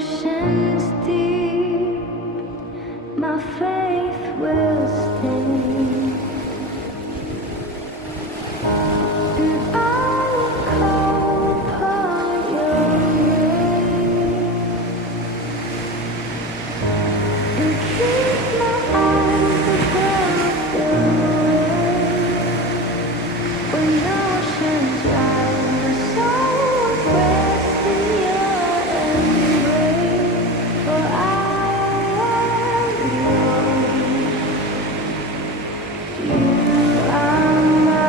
oceans deep, my faith will stay. And I will call upon your name and keep my eyes above the waves. When oceans rise, my soul will rest in your embrace. For I am yours, you are mine.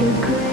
Your grace